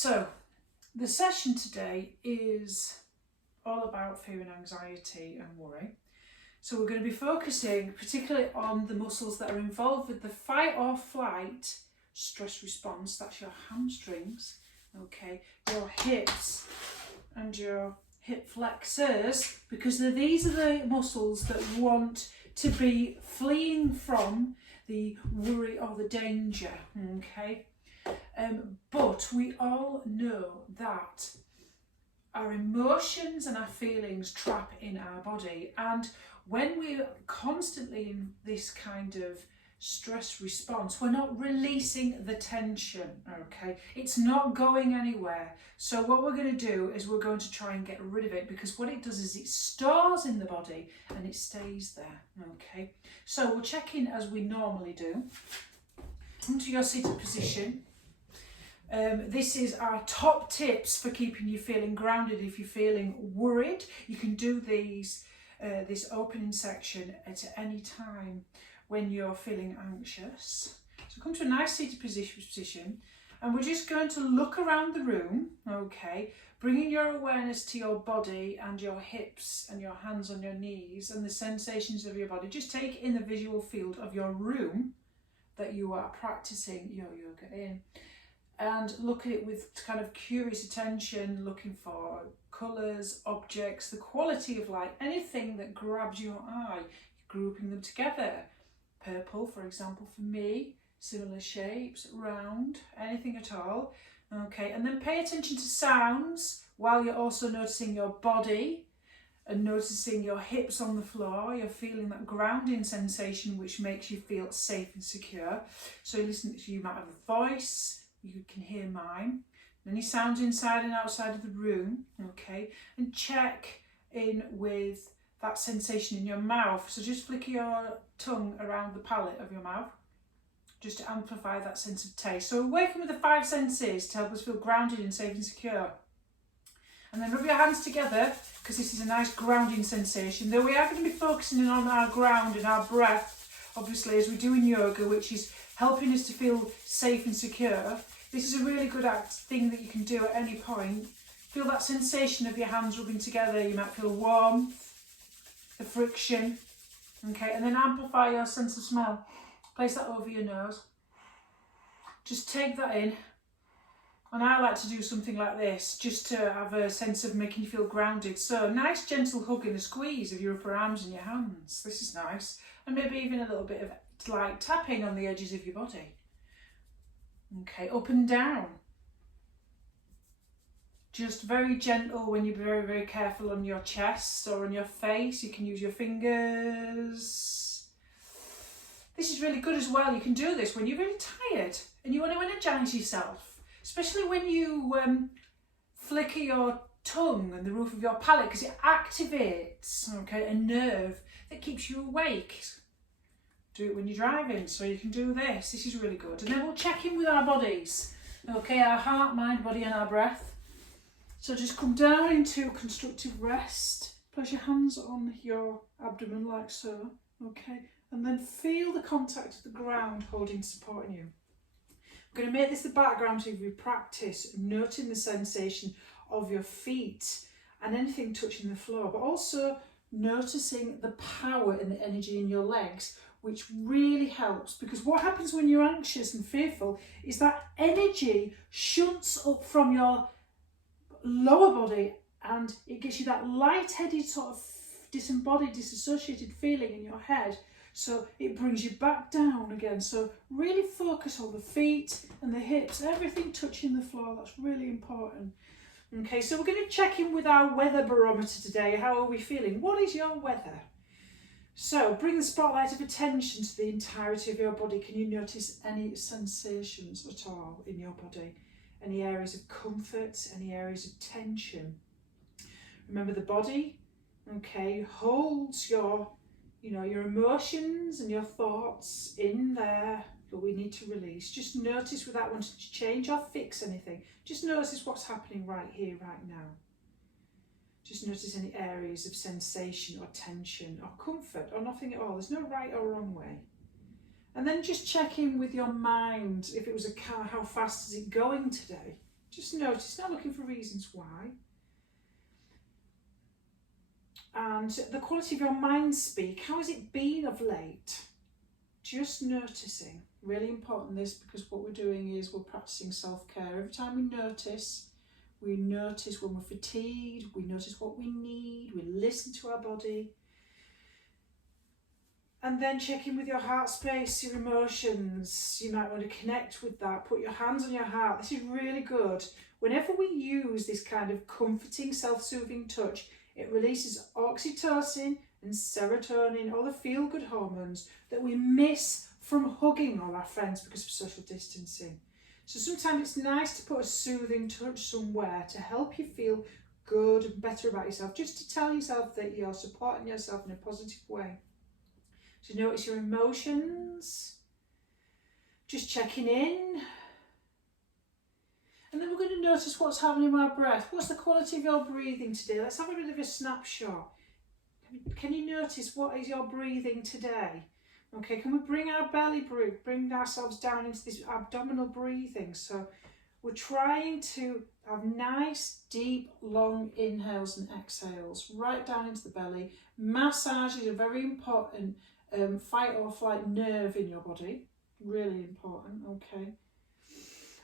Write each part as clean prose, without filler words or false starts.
So, the session today is all about fear and anxiety and worry. So we're going to be focusing particularly on the muscles that are involved with the fight or flight stress response. That's your hamstrings, okay, your hips and your hip flexors, because these are the muscles that want to be fleeing from the worry or the danger, okay? But we all know that our emotions and our feelings trap in our body, and when we're constantly in this kind of stress response, we're not releasing the tension, okay? It's not going anywhere. So what we're going to do is we're going to try and get rid of it, because what it does is it stores in the body and it stays there, okay? So we'll check in as we normally do. Come to your seated position. This is our top tips for keeping you feeling grounded. If you're feeling worried, you can do these this opening section at any time when you're feeling anxious. So come to a nice seated position, and we're just going to look around the room, okay, bringing your awareness to your body and your hips and your hands on your knees and the sensations of your body. Just take in the visual field of your room that you are practicing your yoga in, and look at it with kind of curious attention, looking for colours, objects, the quality of light, anything that grabs your eye, grouping them together. Purple, for example, for me, similar shapes, round, anything at all. Okay, and then pay attention to sounds while you're also noticing your body and noticing your hips on the floor. You're feeling that grounding sensation which makes you feel safe and secure. So listen, you might have a voice, you can hear mine. Any sounds inside and outside of the room, okay? And check in with that sensation in your mouth. So just flick your tongue around the palate of your mouth, just to amplify that sense of taste. So we're working with the 5 senses to help us feel grounded and safe and secure. And then rub your hands together, because this is a nice grounding sensation. Though we are going to be focusing on our ground and our breath, obviously, as we do in yoga, which is helping us to feel safe and secure. This is a really good thing that you can do at any point. Feel that sensation of your hands rubbing together. You might feel warmth, the friction, okay, and then amplify your sense of smell. Place that over your nose. Just take that in. And I like to do something like this, just to have a sense of making you feel grounded. So nice gentle hug and a squeeze of your upper arms and your hands. This is nice. And maybe even a little bit of light tapping on the edges of your body. Okay, up and down. Just very gentle. When you're very, very careful on your chest or on your face, you can use your fingers. This is really good as well. You can do this when you're really tired and you want to energise yourself, especially when you flicker your tongue and the roof of your palate, because it activates, okay, a nerve that keeps you awake. Do it when you're driving, so you can do this. This is really good. And then we'll check in with our bodies, okay, our heart, mind, body and our breath. So just come down into constructive rest. Place your hands on your abdomen like so, okay, and then feel the contact of the ground holding, supporting you. I'm going to make this the background to you practice noting the sensation of your feet and anything touching the floor, but also noticing the power and the energy in your legs, which really helps, because what happens when you're anxious and fearful is that energy shunts up from your lower body and it gives you that light-headed sort of disembodied, disassociated feeling in your head. So it brings you back down again. So really focus on the feet and the hips, everything touching the floor. That's really important. Okay, so we're going to check in with our weather barometer today. How are we feeling? What is your weather? So bring the spotlight of attention to the entirety of your body. Can you notice any sensations at all in your body? Any areas of comfort, any areas of tension? Remember, the body, okay, holds your emotions and your thoughts in there that we need to release. Just notice without wanting to change or fix anything. Just notice what's happening right here, right now. Just notice any areas of sensation or tension or comfort or nothing at all. There's no right or wrong way. And then just check in with your mind. If it was a car, how fast is it going today? Just notice, not looking for reasons why. And the quality of your mind speak. How has it been of late? Just noticing. Really important this, because what we're doing is we're practicing self-care. Every time we notice when we're fatigued, we notice what we need, we listen to our body. And then check in with your heart space, your emotions. You might want to connect with that. Put your hands on your heart. This is really good. Whenever we use this kind of comforting, self-soothing touch, it releases oxytocin and serotonin, all the feel-good hormones that we miss from hugging all our friends because of social distancing. So sometimes it's nice to put a soothing touch somewhere to help you feel good and better about yourself, just to tell yourself that you're supporting yourself in a positive way. So notice your emotions, just checking in. And then we're going to notice what's happening with our breath. What's the quality of your breathing today? Let's have a bit of a snapshot. Can you notice what is your breathing today? Okay, can we bring our belly breathe, bring ourselves down into this abdominal breathing? So we're trying to have nice, deep, long inhales and exhales right down into the belly. Massage is a very important fight or flight nerve in your body. Really important, okay.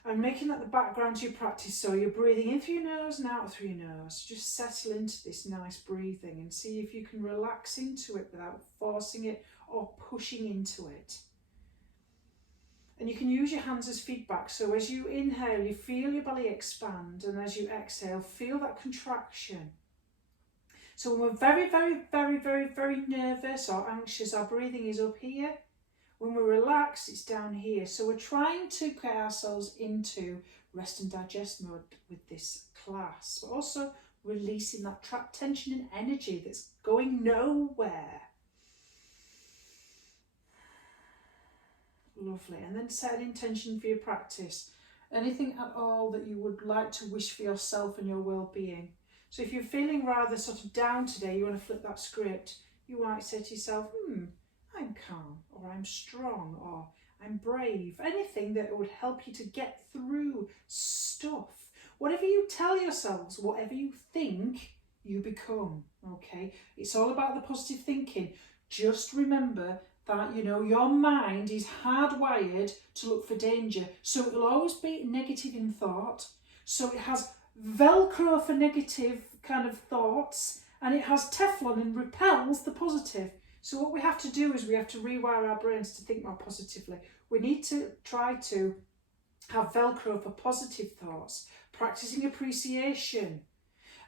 And making that the background to your practice, so you're breathing in through your nose and out through your nose. Just settle into this nice breathing and see if you can relax into it without forcing it or pushing into it. And you can use your hands as feedback. So as you inhale, you feel your belly expand, and as you exhale, feel that contraction. So when we're very, very, very, very, very nervous or anxious, our breathing is up here. When we're relaxed, it's down here. So we're trying to get ourselves into rest and digest mode with this class, but also releasing that trapped tension and energy that's going nowhere. Lovely. And then set an intention for your practice. Anything at all that you would like to wish for yourself and your well-being. So if you're feeling rather sort of down today, you want to flip that script, you might say to yourself, I'm calm, or I'm strong, or I'm brave. Anything that would help you to get through stuff. Whatever you tell yourselves, whatever you think, you become, okay? It's all about the positive thinking. Just remember that, your mind is hardwired to look for danger. So it'll always be negative in thought. So it has Velcro for negative kind of thoughts, and it has Teflon and repels the positive. So what we have to do is we have to rewire our brains to think more positively. We need to try to have Velcro for positive thoughts, practicing appreciation.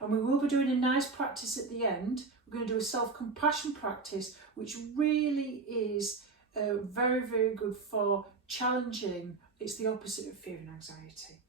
And we will be doing a nice practice at the end. We're going to do a self-compassion practice, which really is very, very good for challenging. It's the opposite of fear and anxiety.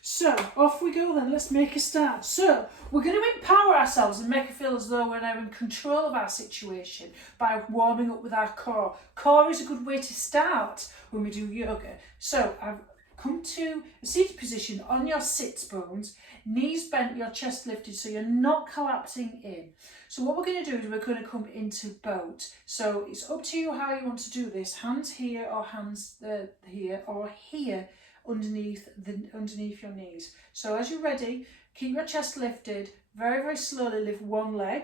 So off we go then, let's make a start. So we're going to empower ourselves and make it feel as though we're now in control of our situation by warming up with our core. Core is a good way to start when we do yoga. So I've come to a seated position on your sits bones, knees bent, your chest lifted so you're not collapsing in. So what we're going to do is we're going to come into boat. So it's up to you how you want to do this. Hands here or hands here or here underneath your knees. So as you're ready, keep your chest lifted, very, very slowly lift one leg,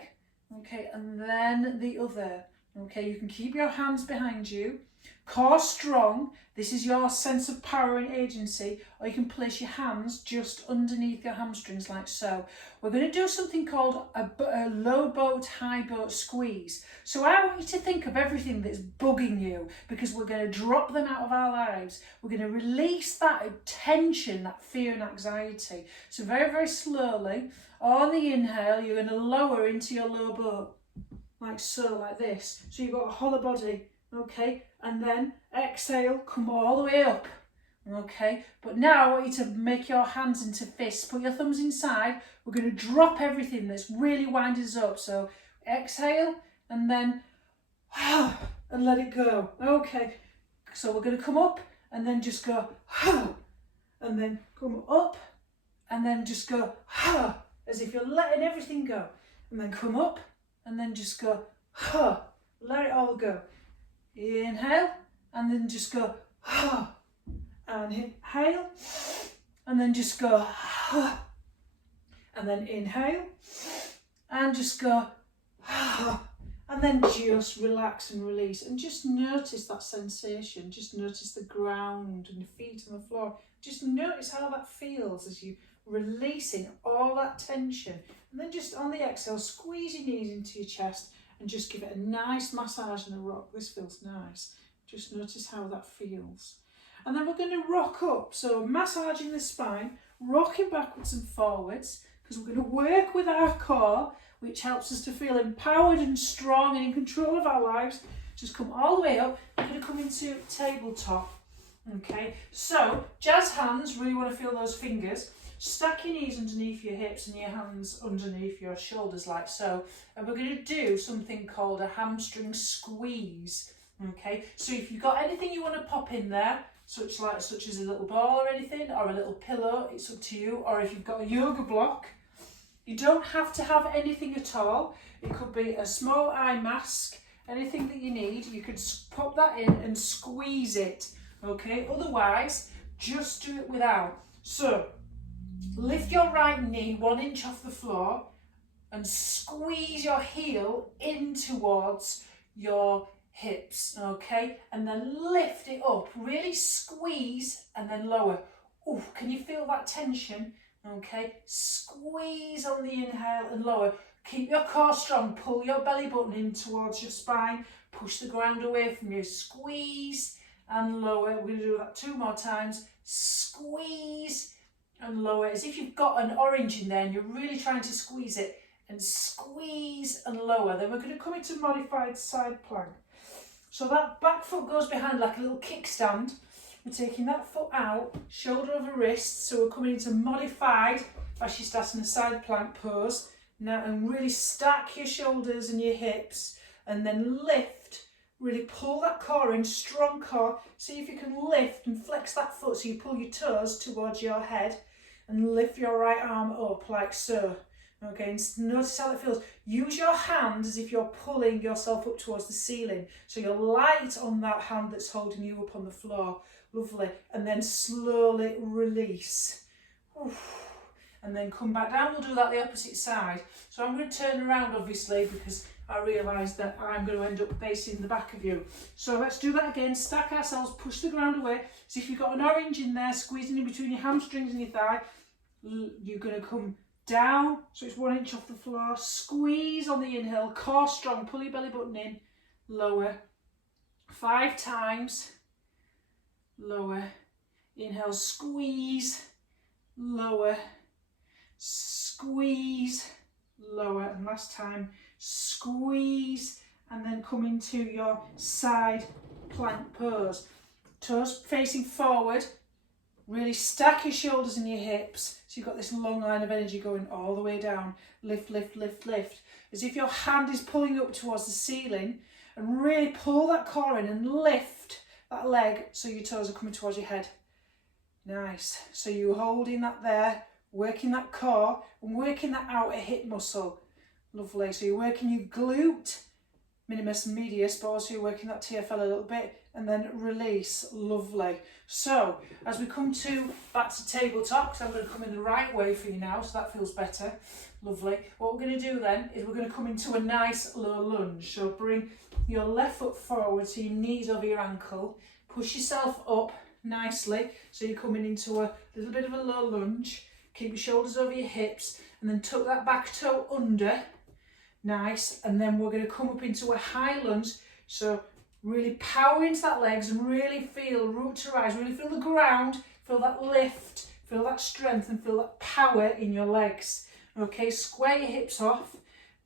okay, and then the other. Okay, you can keep your hands behind you, core strong. This is your sense of power and agency, or you can place your hands just underneath your hamstrings like so. We're going to do something called a low boat, high boat squeeze. So I want you to think of everything that's bugging you, because we're going to drop them out of our lives. We're going to release that tension, that fear and anxiety. So very, very slowly, on the inhale, you're going to lower into your low boat, like so, like this. So you've got a hollow body. Okay, and then exhale, come all the way up, okay? But now I want you to make your hands into fists, put your thumbs inside. We're going to drop everything that's really winding us up. So exhale, and then, and let it go. Okay, so we're going to come up, and then just go, and then come up, and then just go, as if you're letting everything go. And then come up, and then just go, let it all go. Inhale, and then just go, and inhale, and then just go, and then inhale, and just go, and then just relax and release, and just notice that sensation. Just notice the ground and your feet on the floor. Just notice how that feels as you releasing all that tension. And then just on the exhale, squeeze your knees into your chest and just give it a nice massage and a rock. This feels nice. Just notice how that feels. And then we're going to rock up. So massaging the spine, rocking backwards and forwards, because we're going to work with our core, which helps us to feel empowered and strong and in control of our lives. Just come all the way up. We're going to come into tabletop. Okay, so jazz hands, really want to feel those fingers. Stack your knees underneath your hips and your hands underneath your shoulders like so. And we're going to do something called a hamstring squeeze. Okay, so if you've got anything you want to pop in there, such as a little ball or anything, or a little pillow, it's up to you. Or if you've got a yoga block, you don't have to have anything at all. It could be a small eye mask, anything that you need. You could pop that in and squeeze it. Okay, otherwise, just do it without. So, lift your right knee 1 inch off the floor and squeeze your heel in towards your hips, okay? And then lift it up, really squeeze and then lower. Ooh, can you feel that tension? Okay, squeeze on the inhale and lower. Keep your core strong, pull your belly button in towards your spine, push the ground away from you, squeeze and lower. We're going to do that 2 more times. Squeeze and lower, as if you've got an orange in there and you're really trying to squeeze it, and squeeze and lower. Then we're going to come into modified side plank. So that back foot goes behind like a little kickstand. We're taking that foot out, shoulder over wrist, so we're coming into modified Vashisthasana side plank pose. Now, and really stack your shoulders and your hips, and then lift. Really pull that core in, strong core. See if you can lift and flex that foot so you pull your toes towards your head and lift your right arm up like so. Okay, and notice how it feels. Use your hand as if you're pulling yourself up towards the ceiling. So you're light on that hand that's holding you up on the floor. Lovely. And then slowly release. Oof. And then come back down. We'll do that the opposite side. So I'm going to turn around, obviously, because I realise that I'm going to end up facing the back of you. So let's do that again. Stack ourselves, push the ground away. So if you've got an orange in there, squeezing in between your hamstrings and your thigh, you're going to come down. So it's 1 inch off the floor. Squeeze on the inhale, core strong, pull your belly button in, lower. 5 times, lower. Inhale, squeeze, lower. Squeeze, lower. And last time, squeeze, and then come into your side plank pose. Toes facing forward, really stack your shoulders and your hips so you've got this long line of energy going all the way down. Lift, lift, lift, lift, as if your hand is pulling up towards the ceiling, and really pull that core in and lift that leg so your toes are coming towards your head. Nice. So you're holding that there, working that core and working that outer hip muscle. Lovely. So you're working your glute, minimus and medius, but also you're working that TFL a little bit, and then release. Lovely. So as we come back to tabletop, because I'm going to come in the right way for you now, so that feels better. Lovely. What we're going to do then is we're going to come into a nice low lunge. So bring your left foot forward so your knees over your ankle. Push yourself up nicely so you're coming into a little bit of a low lunge. Keep your shoulders over your hips and then tuck that back toe under. Nice. And then we're going to come up into a high lunge. So really power into that legs and really feel root to rise. Really feel the ground, feel that lift, feel that strength and feel that power in your legs. Okay, square your hips off.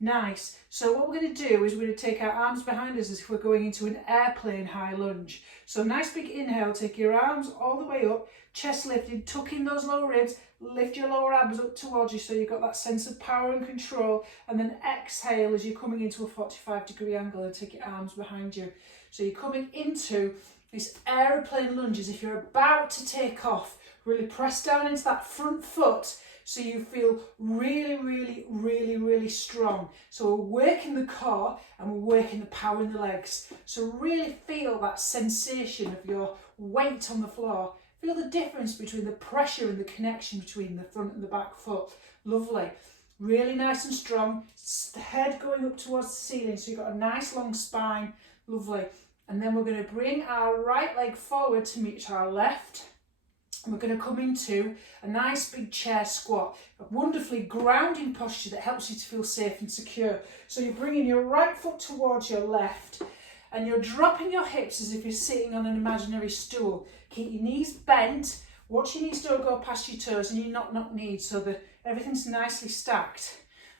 Nice. So what we're going to do is we're going to take our arms behind us as if we're going into an airplane high lunge. So nice big inhale, take your arms all the way up, chest lifted, tuck in those lower ribs, lift your lower abs up towards you so you've got that sense of power and control, and then exhale as you're coming into a 45-degree angle and take your arms behind you. So you're coming into this aeroplane lunge as if you're about to take off. Really press down into that front foot so you feel really, really, really, really strong. So we're working the core and we're working the power in the legs. So really feel that sensation of your weight on the floor. Feel the difference between the pressure and the connection between the front and the back foot. Lovely. Really nice and strong. The head going up towards the ceiling, so you've got a nice long spine. Lovely. And then we're going to bring our right leg forward to meet our left. And we're going to come into a nice big chair squat. A wonderfully grounding posture that helps you to feel safe and secure. So you're bringing your right foot towards your left. And you're dropping your hips as if you're sitting on an imaginary stool. Keep your knees bent. Watch your knees don't go past your toes and your knock knees so that everything's nicely stacked.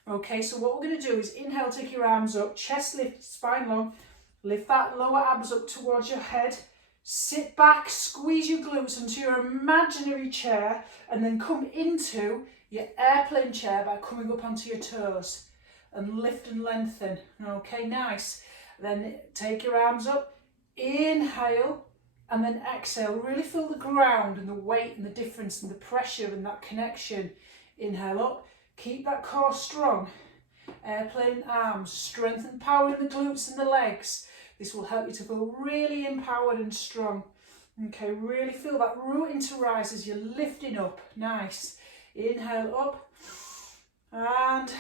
Okay, so what we're going to do is inhale, take your arms up, chest lift, spine long. Lift that lower abs up towards your head. Sit back, squeeze your glutes onto your imaginary chair and then come into your airplane chair by coming up onto your toes and lift and lengthen. Okay, nice. Then take your arms up, inhale, and then exhale. Really feel the ground and the weight and the difference and the pressure and that connection. Inhale up, keep that core strong. Airplane arms, strengthen power in the glutes and the legs. This will help you to feel really empowered and strong. Okay, really feel that rooting to rise as you're lifting up. Nice. Inhale up and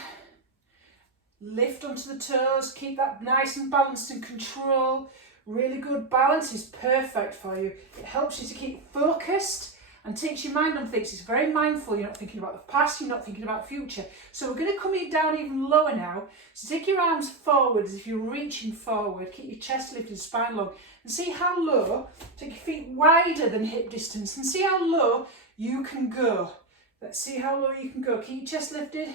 lift onto the toes. Keep that nice and balanced and control. Really good. Balance is perfect for you. It helps you to keep focused and takes your mind on things. It's very mindful. You're not thinking about the past, you're not thinking about the future. So we're going to come down even lower now. So take your arms forward as if you're reaching forward. Keep your chest lifted, spine long. And see how low, take your feet wider than hip distance and see how low you can go. Let's see how low you can go. Keep your chest lifted.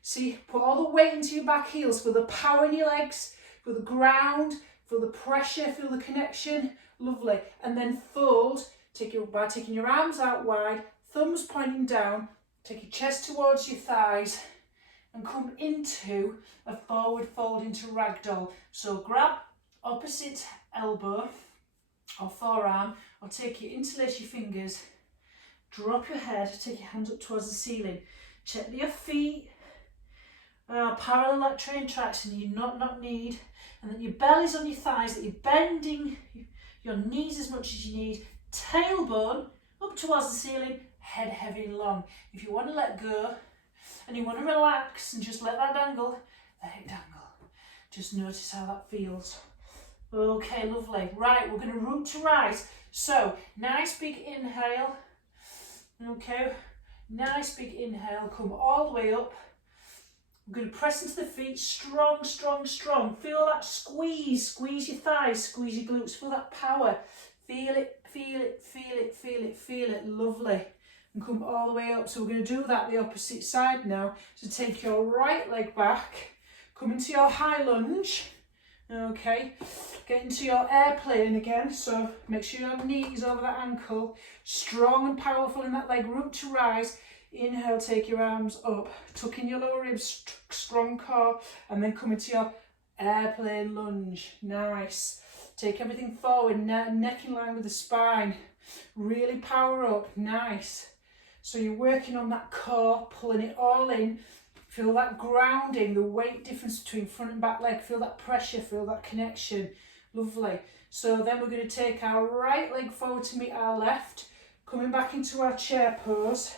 See, put all the weight into your back heels. Feel the power in your legs, feel the ground, feel the pressure, feel the connection. Lovely. And then fold. By taking your arms out wide, thumbs pointing down, take your chest towards your thighs and come into a forward fold into ragdoll. So grab opposite elbow or forearm or take your interlace your fingers, drop your head, take your hands up towards the ceiling. Check that your feet are parallel like train tracks and you not need, and that your belly's on your thighs, that you're bending your knees as much as you need. Tailbone up towards the ceiling, head heavy and long. If you want to let go and you want to relax and just let that dangle, let it dangle. Just notice how that feels. Okay, lovely. Right, we're going to root to rise. So, nice big inhale. Okay, nice big inhale. Come all the way up. We're going to press into the feet, strong, strong, strong. Feel that squeeze. Squeeze your thighs, squeeze your glutes. Feel that power. Feel it, feel it, feel it, feel it, feel it. Lovely. And come all the way up. So we're going to do that the opposite side now. So take your right leg back. Come into your high lunge. Okay. Get into your airplane again. So make sure your knees over that ankle. Strong and powerful in that leg. Root to rise. Inhale, take your arms up. Tuck in your lower ribs. Strong core. And then come into your airplane lunge. Nice. Take everything forward, neck in line with the spine. Really power up, nice. So you're working on that core, pulling it all in. Feel that grounding, the weight difference between front and back leg. Feel that pressure, feel that connection. Lovely. So then we're going to take our right leg forward to meet our left. Coming back into our chair pose.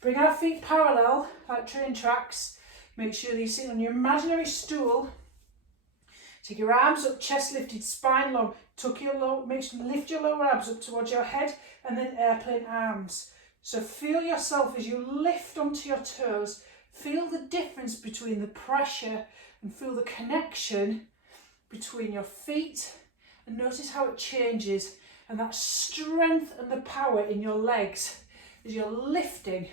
Bring our feet parallel, like train tracks. Make sure that you sit on your imaginary stool. Take your arms up, chest lifted, spine long. Tuck your low, lift your lower abs up towards your head and then airplane arms. So feel yourself as you lift onto your toes. Feel the difference between the pressure and feel the connection between your feet. And notice how it changes and that strength and the power in your legs as you're lifting.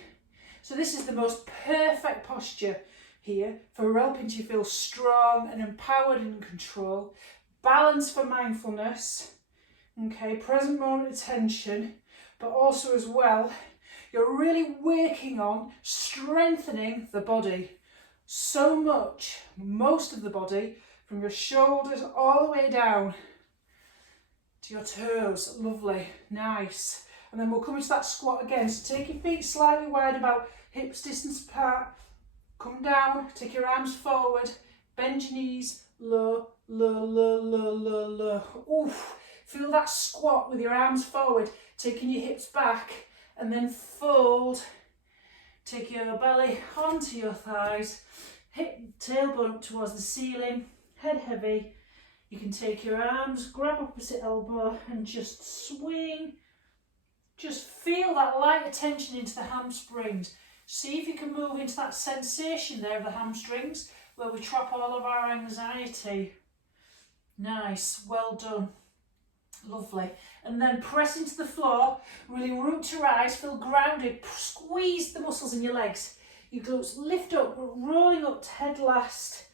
So this is the most perfect posture here for helping you feel strong and empowered and in control. Balance for mindfulness, okay, present moment attention, but also as well, you're really working on strengthening the body. So much, most of the body, from your shoulders all the way down to your toes. Lovely, nice. And then we'll come into that squat again. So take your feet slightly wide, about hips distance apart. Come down, take your arms forward, bend your knees, low, low, low, low, low, low. Oof, Feel that squat with your arms forward, taking your hips back, and then fold. Take your belly onto your thighs, hip tailbone up towards the ceiling, head heavy. You can take your arms, grab opposite elbow and just swing. Just feel that light tension into the hamstrings. See if you can move into that sensation there of the hamstrings where we trap all of our anxiety. Nice, well done. Lovely. And then press into the floor, really root to rise, feel grounded, squeeze the muscles in your legs. Your glutes lift up, rolling up to head last.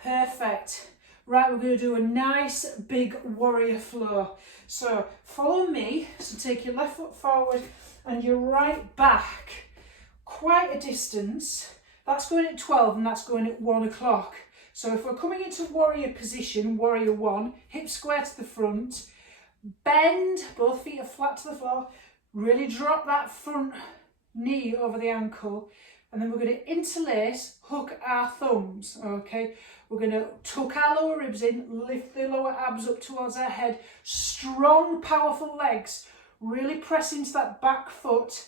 Perfect. Right, we're going to do a nice big warrior flow. So follow me, so take your left foot forward and your right back. Quite a distance. That's going at 12 and that's going at 1 o'clock. So if we're coming into warrior position, warrior 1, hips square to the front, bend, both feet are flat to the floor, really drop that front knee over the ankle, and then we're going to interlace, hook our thumbs, okay? We're going to tuck our lower ribs in, lift the lower abs up towards our head, strong, powerful legs, really press into that back foot,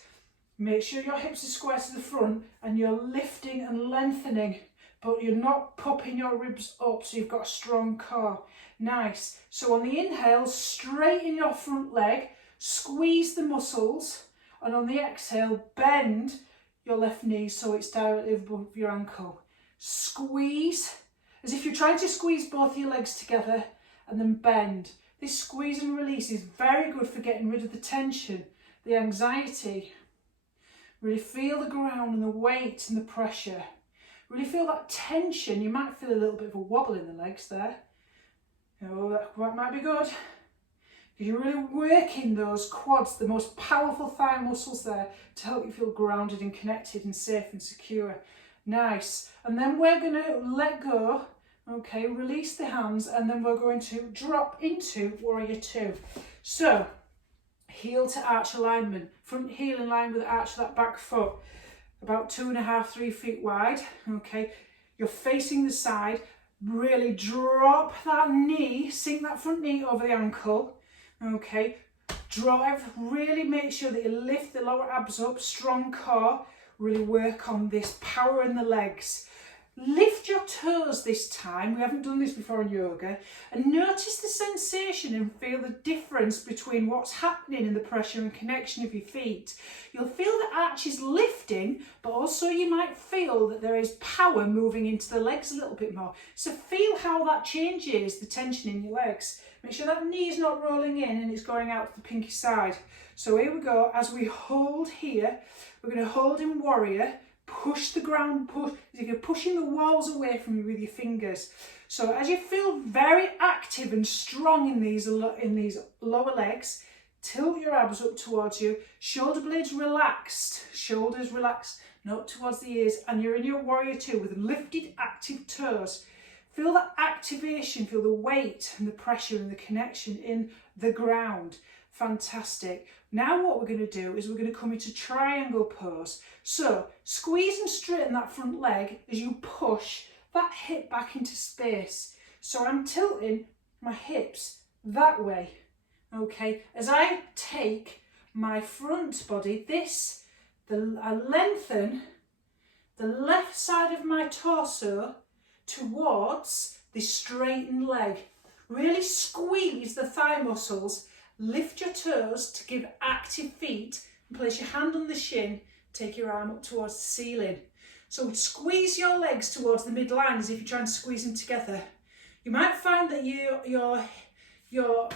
make sure your hips are square to the front and you're lifting and lengthening, but you're not popping your ribs up so you've got a strong core. Nice. So on the inhale, straighten your front leg, squeeze the muscles, and on the exhale, bend your left knee so it's directly above your ankle. Squeeze, as if you're trying to squeeze both your legs together, and then bend. This squeeze and release is very good for getting rid of the tension, the anxiety. Really feel the ground and the weight and the pressure. Really feel that tension. You might feel a little bit of a wobble in the legs there. Oh, that might be good. Because you're really working those quads, the most powerful thigh muscles there, to help you feel grounded and connected and safe and secure. Nice. And then we're going to let go. Okay, release the hands, and then we're going to drop into warrior 2. So, heel to arch alignment. Front heel in line with the arch of that back foot. About 2.5, 3 feet wide. Okay, you're facing the side. Really drop that knee, sink that front knee over the ankle. Okay, drive, really make sure that you lift the lower abs up, strong core. Really work on this power in the legs. Lift your toes this time, we haven't done this before in yoga, and notice the sensation and feel the difference between what's happening in the pressure and connection of your feet. You'll feel the arches lifting, but also you might feel that there is power moving into the legs a little bit more. So feel how that changes the tension in your legs. Make sure that knee is not rolling in and it's going out to the pinky side. So here we go, as we hold here, we're going to hold in warrior. Push the ground, push, as if you're pushing the walls away from you with your fingers. So as you feel very active and strong in these lower legs, tilt your abs up towards you, shoulder blades relaxed, shoulders relaxed, not towards the ears, and you're in your warrior 2 with lifted active toes. Feel that activation, feel the weight and the pressure and the connection in the ground. Fantastic. Now what we're going to do is we're going to come into triangle pose. So squeeze and straighten that front leg as you push that hip back into space. So I'm tilting my hips that way. Okay, as I take my front body, I lengthen the left side of my torso towards the straightened leg. Really squeeze the thigh muscles. Lift your toes to give active feet and place your hand on the shin, take your arm up towards the ceiling. So squeeze your legs towards the midline as if you're trying to squeeze them together. You might find that your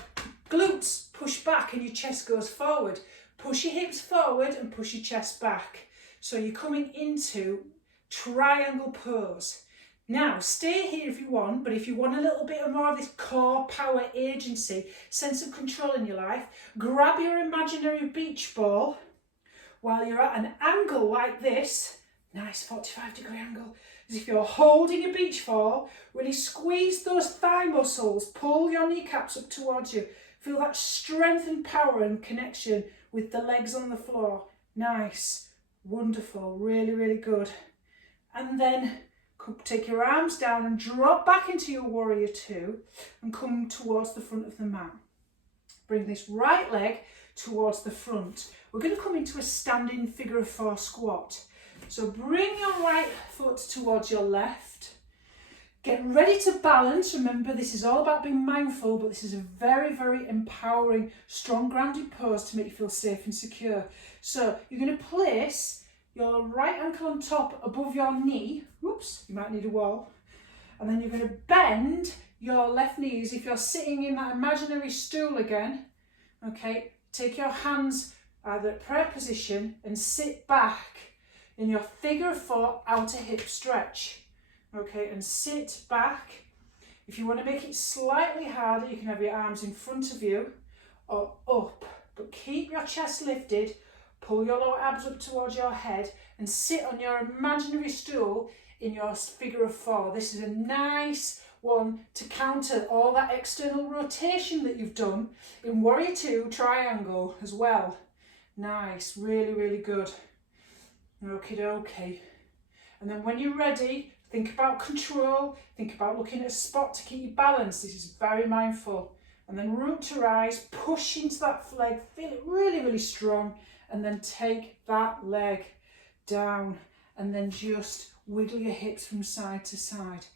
glutes push back and your chest goes forward. Push your hips forward and push your chest back. So you're coming into triangle pose. Now, stay here if you want, but if you want a little bit more of this core power, agency, sense of control in your life, grab your imaginary beach ball while you're at an angle like this, nice 45-degree angle, as if you're holding a beach ball, really squeeze those thigh muscles, pull your kneecaps up towards you, feel that strength and power and connection with the legs on the floor. Nice, wonderful, really, really good. And then take your arms down and drop back into your warrior 2 and come towards the front of the mat. Bring this right leg towards the front. We're going to come into a standing figure of 4 squat. So bring your right foot towards your left. Get ready to balance. Remember, this is all about being mindful, but this is a very, very empowering, strong grounded pose to make you feel safe and secure. So you're going to place your right ankle on top above your knee. Oops, you might need a wall. And then you're going to bend your left knee as if you're sitting in that imaginary stool again. Okay, take your hands either at prayer position and sit back in your figure of 4 outer hip stretch. Okay, and sit back. If you want to make it slightly harder, you can have your arms in front of you or up, but keep your chest lifted, pull your lower abs up towards your head and sit on your imaginary stool in your figure of 4. This is a nice one to counter all that external rotation that you've done in Warrior 2 triangle as well. Nice, really, really good. Okie dokie. And then when you're ready, think about control, think about looking at a spot to keep you balanced. This is very mindful. And then root to rise, push into that leg, feel it really, really strong, and then take that leg down and then just wiggle your hips from side to side.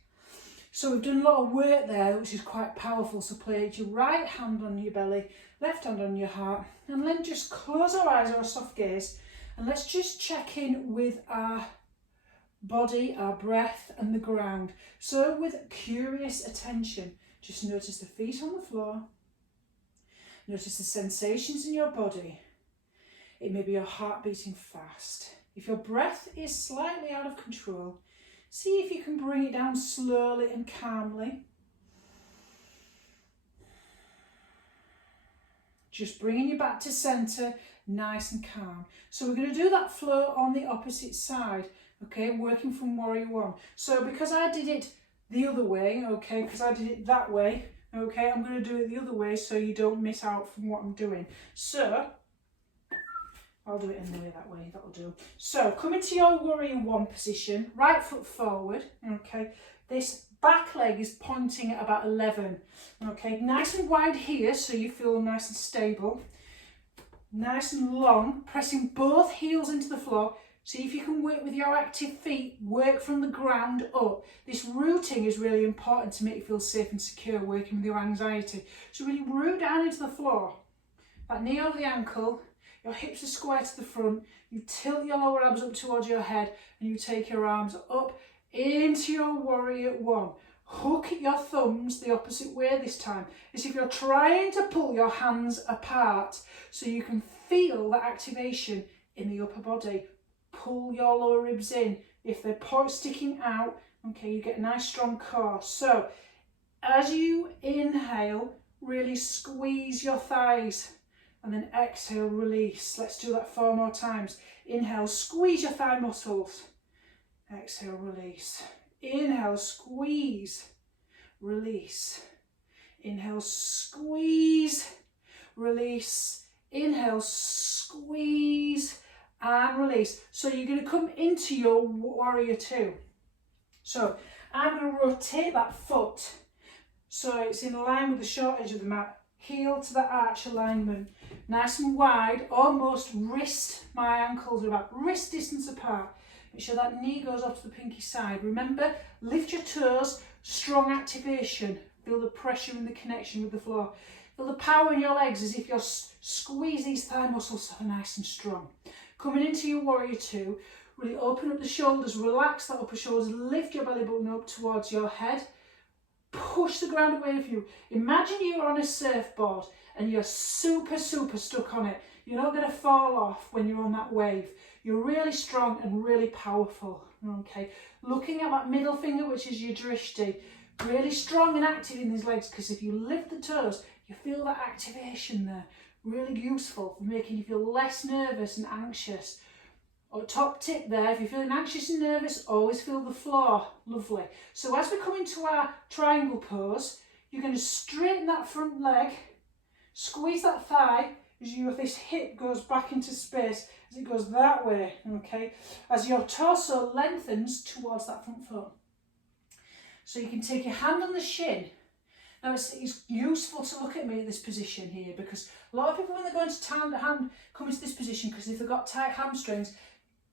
So we've done a lot of work there, which is quite powerful. So place your right hand on your belly, left hand on your heart, and then just close our eyes or a soft gaze. And let's just check in with our body, our breath and the ground. So with curious attention, just notice the feet on the floor. Notice the sensations in your body. It may be your heart beating fast. If your breath is slightly out of control, see if you can bring it down slowly and calmly. Just bringing you back to centre, nice and calm. So we're going to do that flow on the opposite side, okay, working from Warrior 1. So because I did it the other way, okay, because I did it that way, okay, I'm going to do it the other way so you don't miss out from what I'm doing. So I'll do it anyway that way, that'll do. So come into your Warrior 1 position, right foot forward, okay. This back leg is pointing at about 11, okay. Nice and wide here so you feel nice and stable. Nice and long, pressing both heels into the floor. See if you can work with your active feet, work from the ground up. This rooting is really important to make you feel safe and secure working with your anxiety. So really root down into the floor, that knee over the ankle, your hips are square to the front, you tilt your lower abs up towards your head and you take your arms up into your Warrior 1. Hook your thumbs the opposite way this time, as if you're trying to pull your hands apart so you can feel that activation in the upper body. Pull your lower ribs in. If they're sticking out, okay, you get a nice strong core. So as you inhale, really squeeze your thighs and then exhale, release. Let's do that 4 more times. Inhale, squeeze your thigh muscles. Exhale, release. Inhale, squeeze, release. Inhale, squeeze, release. Inhale, squeeze and release. So you're going to come into your Warrior 2. So I'm going to rotate that foot so it's in line with the short edge of the mat. Heel to the arch alignment. Nice and wide, almost wrist. My ankles are about wrist distance apart. Make sure that knee goes off to the pinky side. Remember, lift your toes, strong activation. Feel the pressure and the connection with the floor. Feel the power in your legs as if you're squeeze these thigh muscles so nice and strong. Coming into your Warrior 2, really open up the shoulders, relax that upper shoulders, lift your belly button up towards your head. Push the ground away from you. Imagine you're on a surfboard and you're super stuck on it. You're not going to fall off when you're on that wave. You're really strong and really powerful, okay? Looking at that middle finger, which is your drishti, really strong and active in these legs, because if you lift the toes, you feel that activation there. Really useful for making you feel less nervous and anxious. Or top tip there, if you're feeling anxious and nervous, always feel the floor. Lovely. So as we come into our triangle pose, you're going to straighten that front leg, squeeze that thigh, as this hip goes back into space, as it goes that way, okay? As your torso lengthens towards that front foot. So you can take your hand on the shin Now it's useful to look at me at this position here, because a lot of people, when they go into hand come into this position, because if they've got tight hamstrings,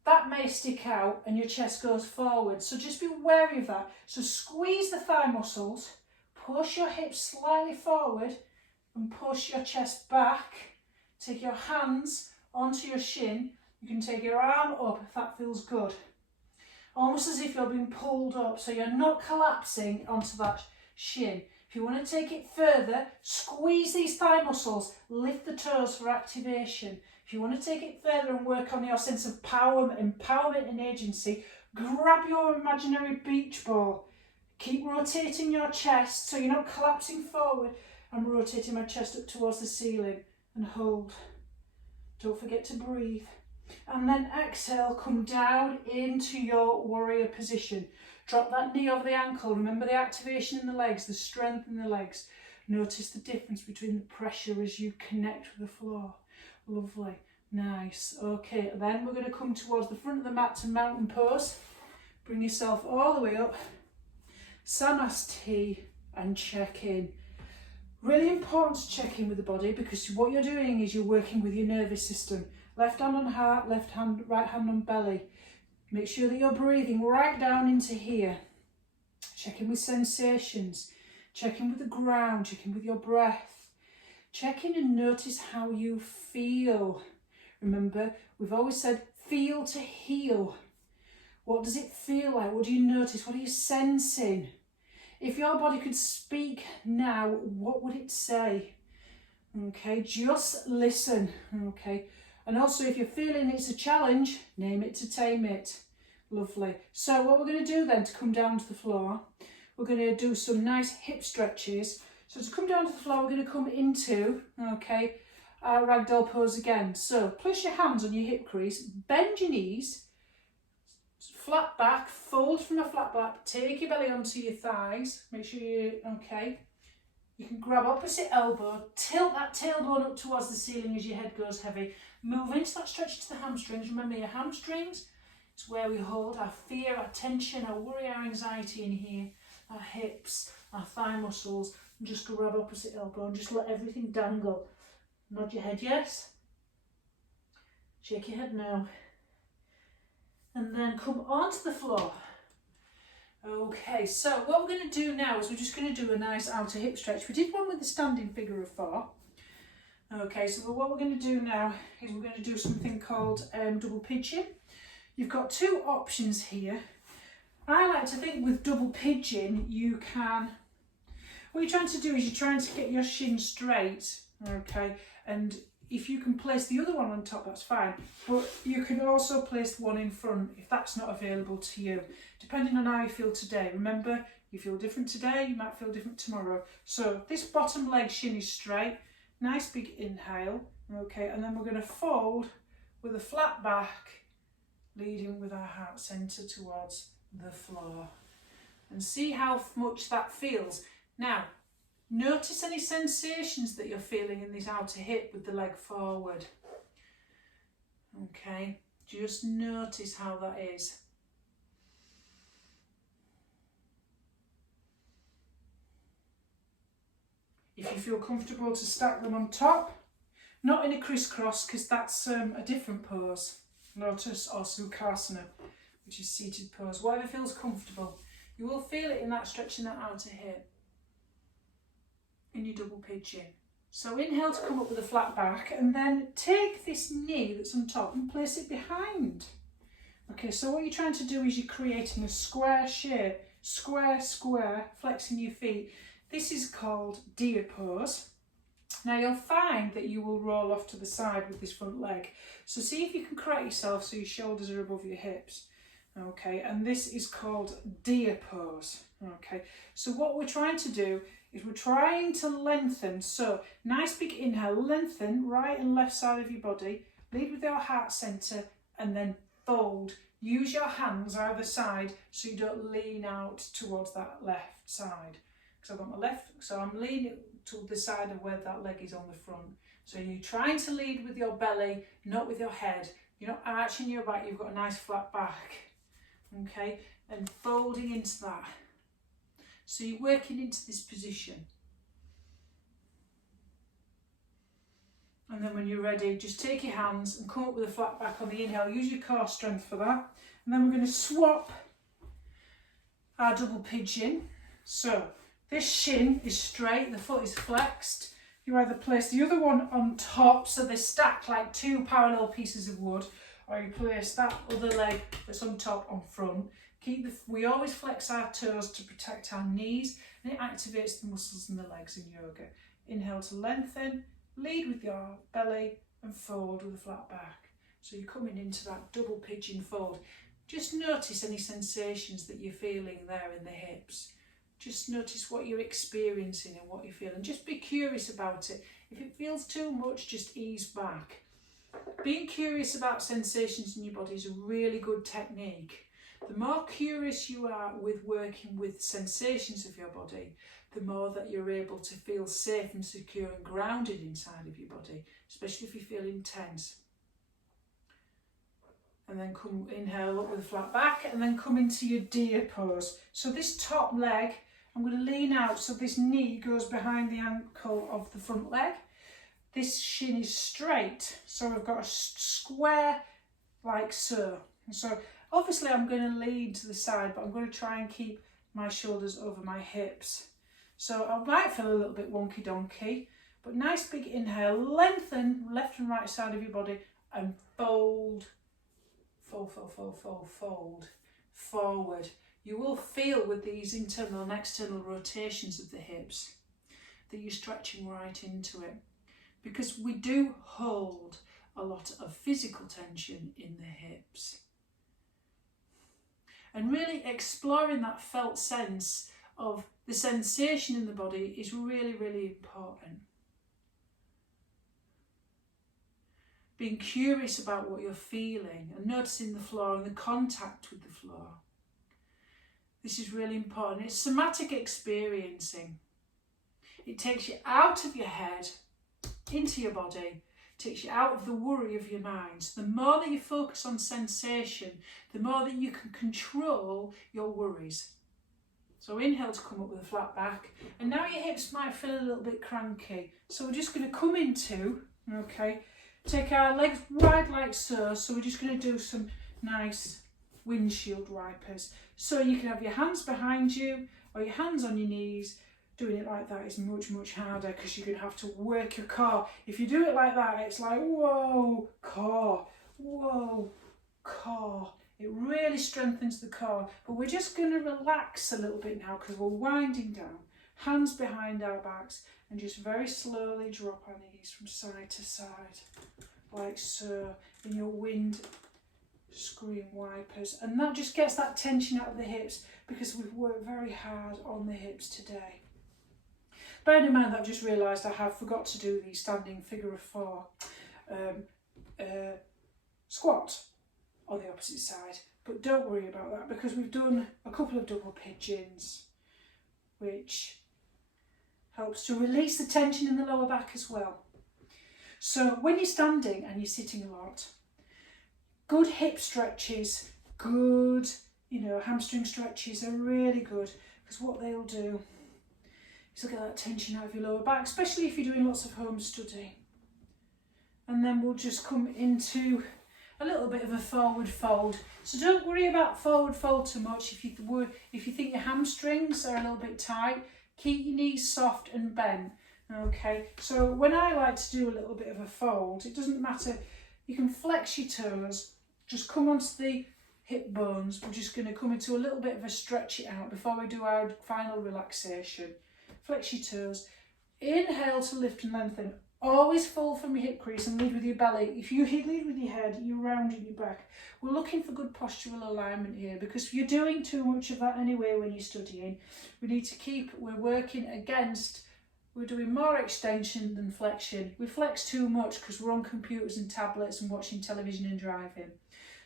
that may stick out and your chest goes forward. So just be wary of that. So squeeze the thigh muscles, push your hips slightly forward and push your chest back. Take your hands onto your shin. You can take your arm up if that feels good. Almost as if you're being pulled up, so you're not collapsing onto that shin. If you want to take it further, squeeze these thigh muscles, lift the toes for activation. If you want to take it further and work on your sense of power, empowerment and agency, grab your imaginary beach ball. Keep rotating your chest so you're not collapsing forward. I'm rotating my chest up towards the ceiling and hold. Don't forget to breathe. And then exhale, come down into your warrior position. Drop that knee over the ankle. Remember the activation in the legs, the strength in the legs. Notice the difference between the pressure as you connect with the floor. Lovely, nice. Okay, then we're going to come towards the front of the mat to mountain pose. Bring yourself all the way up. Samasti and check in. Really important to check in with the body, because what you're doing is you're working with your nervous system. Left hand on heart, right hand on belly. Make sure that you're breathing right down into here. Check in with sensations. Check in with the ground. Check in with your breath. Check in and notice how you feel. Remember, we've always said feel to heal. What does it feel like? What do you notice? What are you sensing? If your body could speak now, what would it say? Okay, just listen. Okay. And also, if you're feeling it's a challenge, name it to tame it. Lovely. So what we're going to do then to come down to the floor, we're going to do some nice hip stretches. So to come down to the floor, we're going to come into, okay, our ragdoll pose again. So place your hands on your hip crease, bend your knees, flat back, fold from a flat back, take your belly onto your thighs, make sure you're okay. You can grab opposite elbow, tilt that tailbone up towards the ceiling as your head goes heavy. Move into that stretch to the hamstrings. Remember, your hamstrings, it's where we hold our fear, our tension, our worry, our anxiety in here. Our hips, our thigh muscles. And just grab opposite elbow and just let everything dangle. Nod your head, yes. Shake your head no. And then come onto the floor. Okay, so what we're going to do now is we're just going to do a nice outer hip stretch. We did one with the standing figure of 4. Okay, so what we're going to do now is we're going to do something called double pigeon. You've got 2 options here. I like to think with double pigeon you can, what you're trying to do is you're trying to get your shin straight, okay, and if you can place the other one on top, that's fine, but you can also place one in front if that's not available to you, depending on how you feel today. Remember, you feel different today, you might feel different tomorrow. So this bottom leg shin is straight, nice big inhale, okay, and then we're going to fold with a flat back, leading with our heart centre towards the floor, and see how much that feels. Now, notice any sensations that you're feeling in this outer hip with the leg forward. Okay, just notice how that is. If you feel comfortable to stack them on top, not in a crisscross because that's a different pose, lotus or sukhasana, which is seated pose. Whatever feels comfortable. You will feel it in that stretch in that outer hip. In your double pigeon. So inhale to come up with a flat back, and then take this knee that's on top and place it behind. Okay, so what you're trying to do is you're creating a square shape, square, square, flexing your feet. This is called deer pose. Now you'll find that you will roll off to the side with this front leg. So see if you can correct yourself so your shoulders are above your hips. Okay, and this is called deer pose. Okay, so what we're trying to do is we're trying to lengthen. So nice big inhale, lengthen right and left side of your body, lead with your heart centre, and then fold. Use your hands either side so you don't lean out towards that left side. Because I've got my left, so I'm leaning to the side of where that leg is on the front. So you're trying to lead with your belly, not with your head. You're not arching your back, you've got a nice flat back. Okay, and folding into that. So you're working into this position. And then when you're ready, just take your hands and come up with a flat back on the inhale. Use your core strength for that. And then we're going to swap our double pigeon. So this shin is straight, the foot is flexed. You either place the other one on top, so they're stacked like two parallel pieces of wood, or you place that other leg that's on top on front. We always flex our toes to protect our knees, and it activates the muscles in the legs in yoga. Inhale to lengthen, lead with your belly, and fold with a flat back. So you're coming into that double pigeon fold. Just notice any sensations that you're feeling there in the hips. Just notice what you're experiencing and what you're feeling. Just be curious about it. If it feels too much, just ease back. Being curious about sensations in your body is a really good technique. The more curious you are with working with sensations of your body, the more that you're able to feel safe and secure and grounded inside of your body, especially if you feel intense. And then come inhale up with a flat back, and then come into your deer pose. So this top leg, I'm going to lean out so this knee goes behind the ankle of the front leg. This shin is straight, so I've got a square like so. So obviously I'm going to lean to the side, but I'm going to try and keep my shoulders over my hips. So I might feel a little bit wonky donkey, but nice big inhale, lengthen left and right side of your body and fold, fold, fold, fold, fold, fold, forward. You will feel with these internal and external rotations of the hips that you're stretching right into it, because we do hold a lot of physical tension in the hips. And really exploring that felt sense of the sensation in the body is really, really important. Being curious about what you're feeling and noticing the floor and the contact with the floor. This is really important. It's somatic experiencing. It takes you out of your head, into your body, takes you out of the worry of your mind. So the more that you focus on sensation, the more that you can control your worries. So inhale to come up with a flat back. And now your hips might feel a little bit cranky. So we're just going to come into, okay, take our legs wide like so. So we're just going to do some nice windshield wipers. So you can have your hands behind you or your hands on your knees. Doing it like that is much, much harder because you're going to have to work your core. If you do it like that, it's like, whoa, core, whoa, core. It really strengthens the core. But we're just going to relax a little bit now because we're winding down. Hands behind our backs and just very slowly drop our knees from side to side, like so, in your wind screen wipers. And that just gets that tension out of the hips because we've worked very hard on the hips today. Bearing in mind that I've just realised I have forgot to do the standing figure of four squat on the opposite side, but don't worry about that because we've done a couple of double pigeons, which helps to release the tension in the lower back as well. So when you're standing and you're sitting a lot, good hip stretches, good, hamstring stretches are really good because what they'll do is look at that tension out of your lower back, especially if you're doing lots of home study. And then we'll just come into a little bit of a forward fold. So don't worry about forward fold too much. If you think your hamstrings are a little bit tight, keep your knees soft and bent. Okay, so when I like to do a little bit of a fold, it doesn't matter. You can flex your toes, just come onto the hip bones. We're just going to come into a little bit of a stretch it out before we do our final relaxation. Flex your toes, inhale to lift and lengthen, always fold from your hip crease and lead with your belly. If you lead with your head, you're rounding your back. We're looking for good postural alignment here because you're doing too much of that anyway when you're studying. We're doing more extension than flexion. We flex too much because we're on computers and tablets and watching television and driving.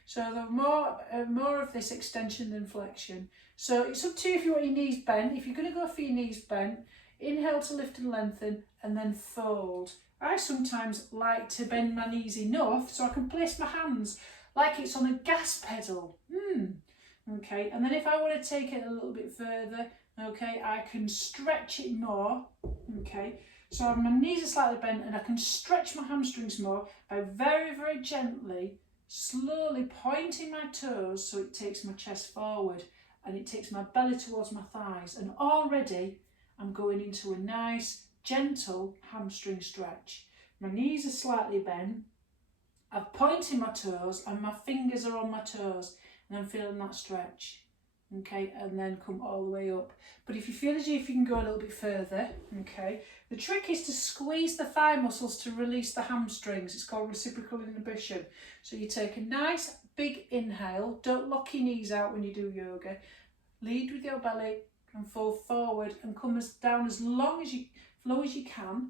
So the more of this extension than flexion. So it's up to you if you want your knees bent. If you're going to go for your knees bent, inhale to lift and lengthen and then fold. I sometimes like to bend my knees enough so I can place my hands like it's on a gas pedal. Okay, and then if I want to take it a little bit further, okay, I can stretch it more. Okay, So my knees are slightly bent and I can stretch my hamstrings more by very, very gently, slowly pointing my toes so it takes my chest forward and it takes my belly towards my thighs. And already I'm going into a nice, gentle hamstring stretch. My knees are slightly bent. I've pointed my toes and my fingers are on my toes and I'm feeling that stretch. Okay, and then come all the way up. But if you feel as if you can go a little bit further, okay, the trick is to squeeze the thigh muscles to release the hamstrings. It's called reciprocal inhibition. So you take a nice big inhale. Don't lock your knees out when you do yoga. Lead with your belly and fall forward and come down as low as you can.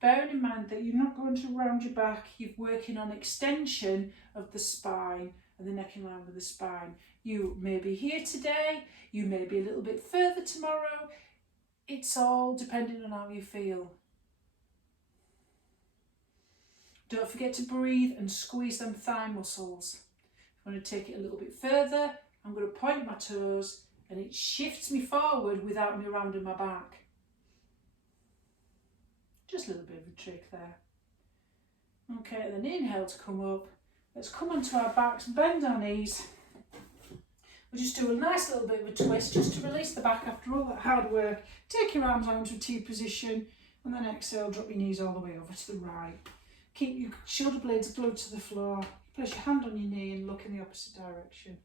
Bearing in mind that you're not going to round your back. You're working on extension of the spine and the neck in line with the spine. You may be here today, you may be a little bit further tomorrow. It's all depending on how you feel. Don't forget to breathe and squeeze them thigh muscles. I'm going to take it a little bit further. I'm going to point my toes and it shifts me forward without me rounding my back. Just a little bit of a trick there. Okay, and then inhale to come up. Let's come onto our backs, bend our knees. We'll just do a nice little bit of a twist just to release the back after all that hard work. Take your arms out into a T position and then exhale, drop your knees all the way over to the right. Keep your shoulder blades glued to the floor. Place your hand on your knee and look in the opposite direction.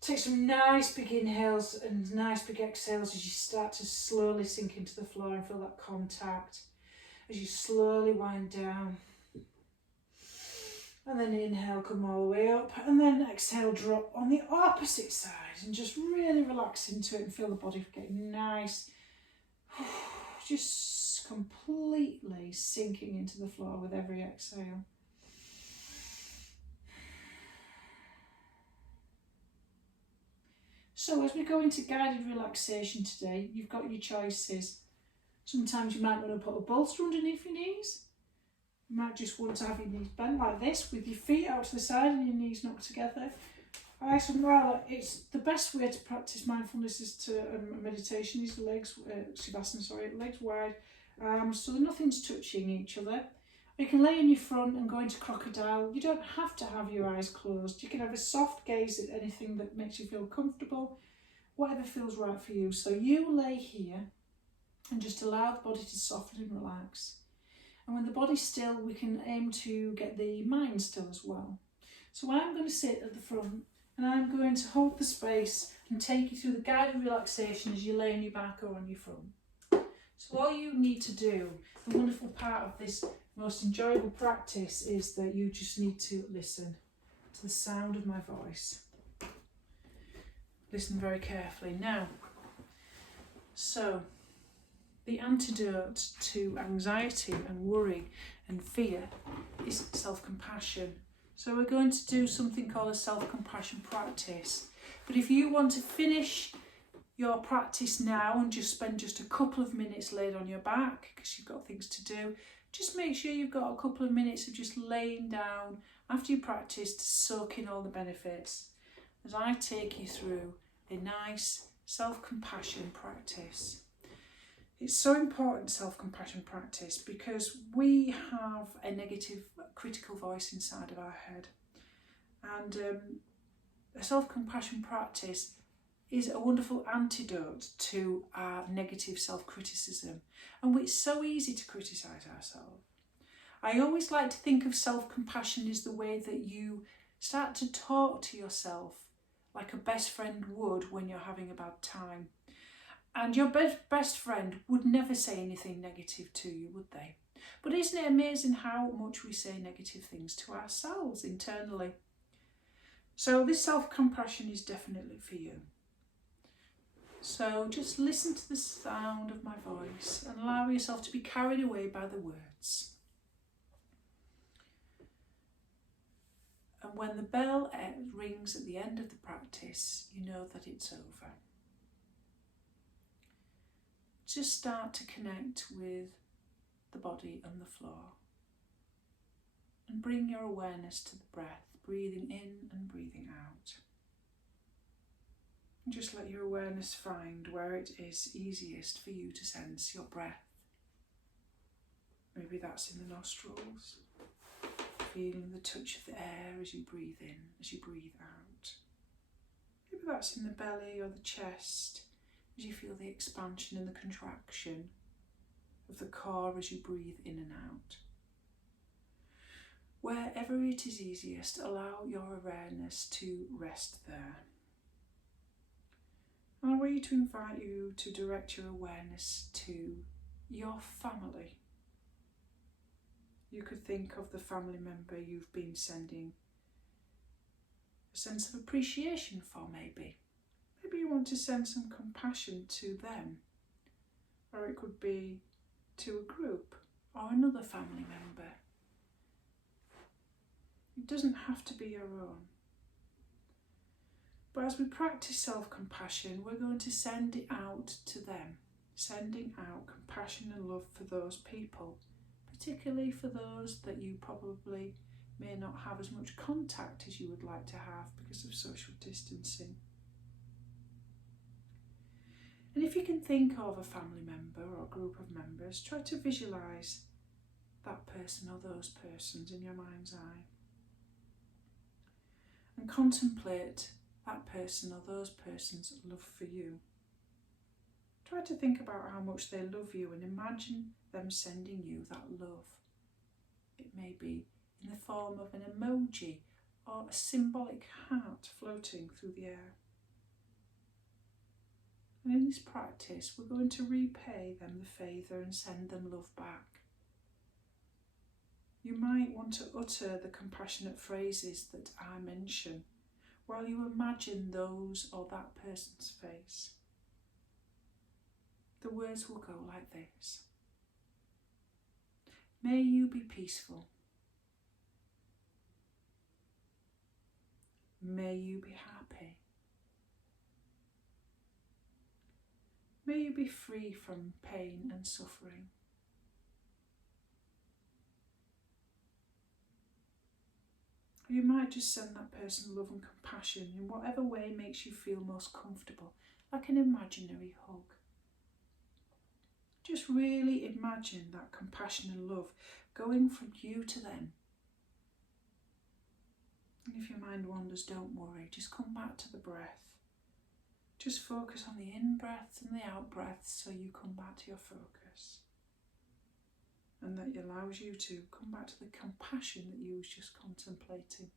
Take some nice big inhales and nice big exhales as you start to slowly sink into the floor and feel that contact. As you slowly wind down. And then inhale, come all the way up. And then exhale, drop on the opposite side. And just really relax into it and feel the body getting nice. Just completely sinking into the floor with every exhale. So as we go into guided relaxation today, you've got your choices. Sometimes you might want to put a bolster underneath your knees. You might just want to have your knees bent like this with your feet out to the side and your knees knocked together. It's the best way to practice mindfulness is to meditation. Is legs, legs wide, so nothing's touching each other. You can lay on your front and go into crocodile. You don't have to have your eyes closed. You can have a soft gaze at anything that makes you feel comfortable, whatever feels right for you. So you lay here and just allow the body to soften and relax. And when the body's still, we can aim to get the mind still as well. So I'm going to sit at the front and I'm going to hold the space and take you through the guided relaxation as you lay on your back or on your front. So all you need to do, the wonderful part of this most enjoyable practice is that you just need to listen to the sound of my voice. Listen very carefully. Now, so the antidote to anxiety and worry and fear is self-compassion. So we're going to do something called a self-compassion practice. But if you want to finish your practice now and just spend just a couple of minutes laid on your back because you've got things to do, just make sure you've got a couple of minutes of just laying down after you practice to soak in all the benefits as I take you through a nice self-compassion practice. It's so important, self-compassion practice, because we have a negative critical voice inside of our head. And a self-compassion practice is a wonderful antidote to our negative self-criticism. And it's so easy to criticise ourselves. I always like to think of self-compassion as the way that you start to talk to yourself like a best friend would when you're having a bad time. And your best friend would never say anything negative to you, would they? But isn't it amazing how much we say negative things to ourselves internally? So this self-compassion is definitely for you. So just listen to the sound of my voice and allow yourself to be carried away by the words. And when the bell rings at the end of the practice, you know that it's over. Just start to connect with the body and the floor. And bring your awareness to the breath, breathing in and breathing out. And just let your awareness find where it is easiest for you to sense your breath Maybe that's in the nostrils, feeling the touch of the air as you breathe in, as you breathe out. Maybe that's in the belly or the chest, as you feel the expansion and the contraction of the core as you breathe in and out. Wherever it is easiest, allow your awareness to rest there. And I want you to invite you to direct your awareness to your family. You could think of the family member you've been sending a sense of appreciation for, maybe. Maybe you want to send some compassion to them, or it could be to a group or another family member. It doesn't have to be your own. But as we practice self-compassion, we're going to send it out to them, sending out compassion and love for those people, particularly for those that you probably may not have as much contact as you would like to have because of social distancing. And if you can think of a family member or a group of members, try to visualise that person or those persons in your mind's eye. And contemplate that person or those persons' love for you. Try to think about how much they love you and imagine them sending you that love. It may be in the form of an emoji or a symbolic heart floating through the air. And in this practice, we're going to repay them the favour and send them love back. You might want to utter the compassionate phrases that I mention while you imagine those or that person's face. The words will go like this. May you be peaceful. May you be happy. May you be free from pain and suffering. You might just send that person love and compassion in whatever way makes you feel most comfortable, like an imaginary hug. Just really imagine that compassion and love going from you to them. And if your mind wanders, don't worry, just come back to the breath. Just focus on the in-breaths and the out-breaths so you come back to your focus. And that allows you to come back to the compassion that you was just contemplating.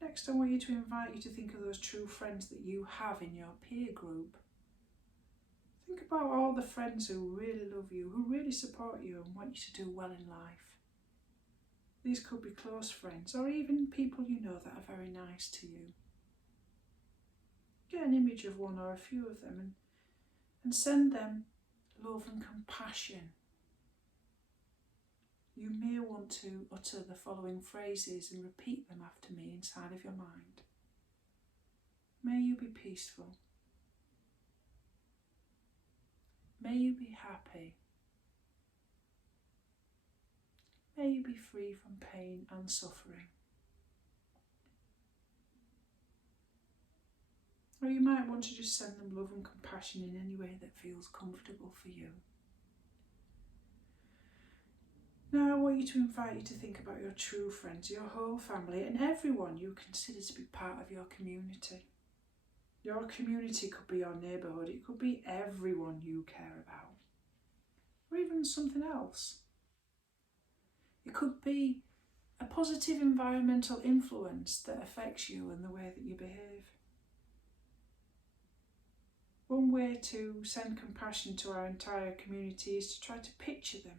Next, I want you to invite you to think of those true friends that you have in your peer group. Think about all the friends who really love you, who really support you and want you to do well in life. These could be close friends or even people you know that are very nice to you. Get an image of one or a few of them and send them love and compassion. You may want to utter the following phrases and repeat them after me inside of your mind. May you be peaceful. May you be happy. May you be free from pain and suffering. Or you might want to just send them love and compassion in any way that feels comfortable for you. Now I want you to invite you to think about your true friends, your whole family and everyone you consider to be part of your community. Your community could be your neighbourhood, it could be everyone you care about, or even something else. It could be a positive environmental influence that affects you and the way that you behave. One way to send compassion to our entire community is to try to picture them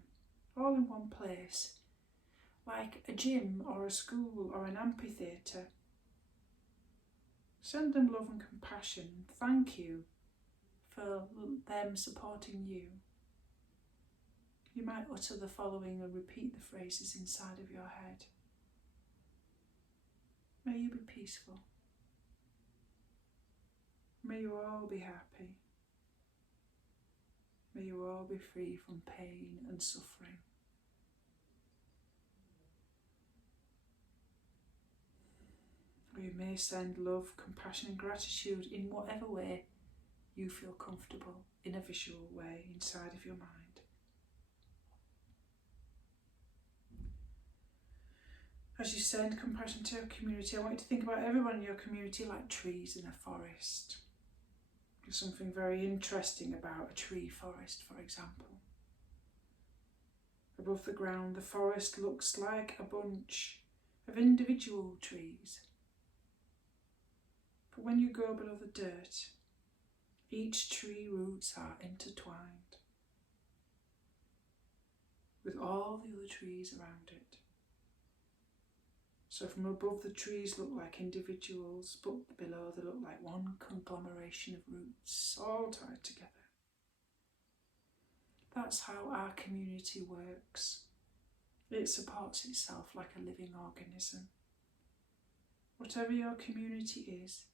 all in one place, like a gym or a school or an amphitheatre. Send them love and compassion. Thank you for them supporting you. You might utter the following and repeat the phrases inside of your head. May you be peaceful. May you all be happy. May you all be free from pain and suffering. Or you may send love, compassion and gratitude in whatever way you feel comfortable, in a visual way inside of your mind. As you send compassion to your community, I want you to think about everyone in your community like trees in a forest. There's something very interesting about a tree forest, for example. Above the ground, the forest looks like a bunch of individual trees. But when you go below the dirt, each tree roots are intertwined with all the other trees around it. So from above, the trees look like individuals, but below they look like one conglomeration of roots, all tied together. That's how our community works. It supports itself like a living organism. Whatever your community is,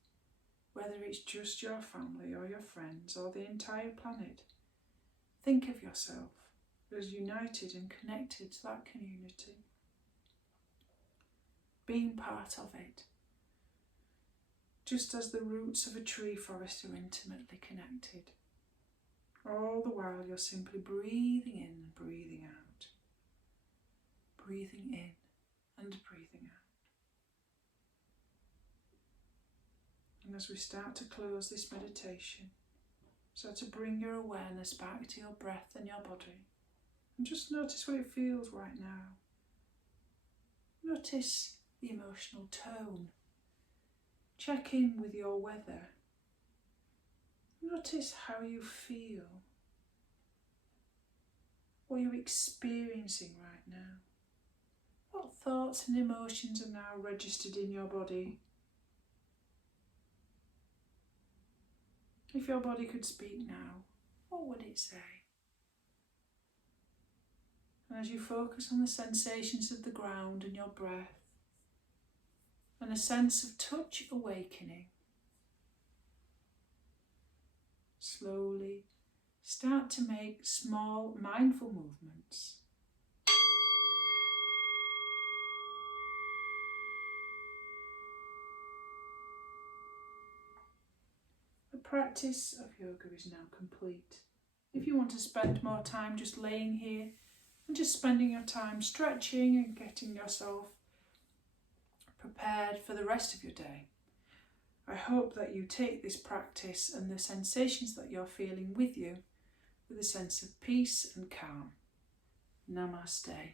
whether it's just your family or your friends or the entire planet, think of yourself as united and connected to that community, being part of it, just as the roots of a tree forest are intimately connected. All the while you're simply breathing in and breathing out, breathing in and breathing out. And as we start to close this meditation, start to bring your awareness back to your breath and your body, and just notice what it feels right now. Notice the emotional tone. Check in with your weather. Notice how you feel. What you're experiencing right now. What thoughts and emotions are now registered in your body? If your body could speak now, what would it say? And as you focus on the sensations of the ground and your breath, and a sense of touch awakening, slowly start to make small mindful movements. The practice of yoga is now complete. If you want to spend more time just laying here and just spending your time stretching and getting yourself prepared for the rest of your day, I hope that you take this practice and the sensations that you're feeling with you with a sense of peace and calm. Namaste.